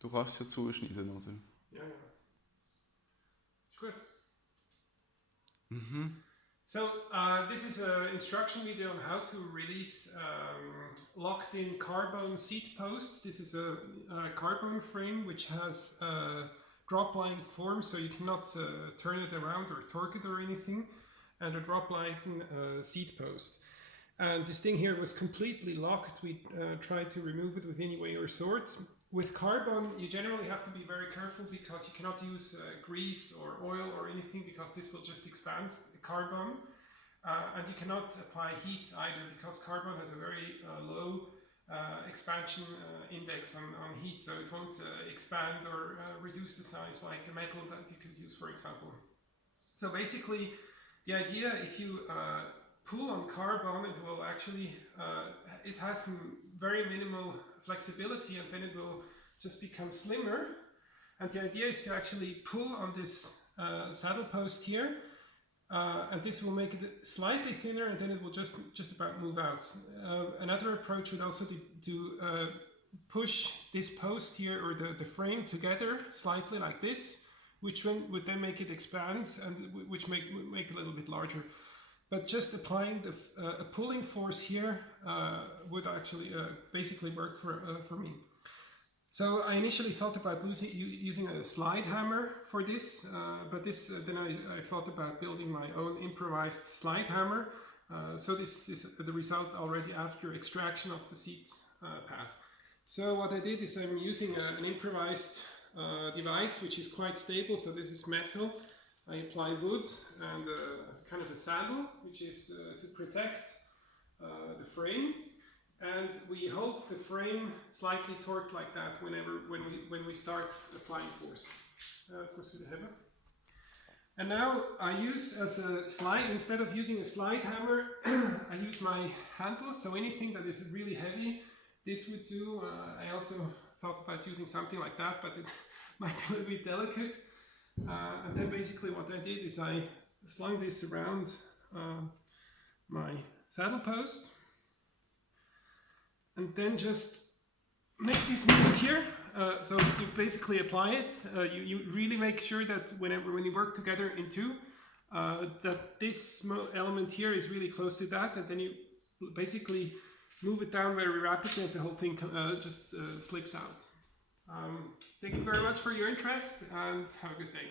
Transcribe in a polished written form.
Du kannst es ja zuschneiden, oder? Ja, ja. Ist gut. Mhm. So this is an instruction video on how to release locked in carbon seat post. This is a carbon frame which has a drop-line form, so you cannot turn it around or torque it or anything, and a drop-line seat post. And this thing here was completely locked. We tried to remove it with any way or sort. With carbon, you generally have to be very careful because you cannot use grease or oil or anything, because this will just expand the carbon. And you cannot apply heat either, because carbon has a very low expansion index on heat, so it won't expand or reduce the size like a metal that you could use, for example. So basically, the idea, if you pull on carbon, it will actually, it has some very minimal flexibility, and then it will just become slimmer. And the idea is to actually pull on this saddle post here, and this will make it slightly thinner, and then it will just about move out. Another approach would also be to push this post here, or the frame, together slightly like this, which would then make it expand, and which would make it a little bit larger. But just applying a pulling force here would actually basically work for me. So I initially thought about using a slide hammer for this, but then I thought about building my own improvised slide hammer. So this is the result already after extraction of the seat pad. So what I did is I'm using an improvised device which is quite stable. So this is metal. I apply wood and kind of a saddle, which is to protect the frame. And we hold the frame slightly torqued like that when we start applying force. Let's go to the hammer. And now I use as a slide, instead of using a slide hammer, I use my handle. So anything that is really heavy, this would do. I also thought about using something like that, but it might be a little bit delicate. And then basically what I did is I slung this around my saddle post, and then just make this movement here. So you basically apply it. You really make sure that when you work together in two, that this element here is really close to that, and then you basically move it down very rapidly, and the whole thing just slips out. Thank you very much for your interest, and have a good day.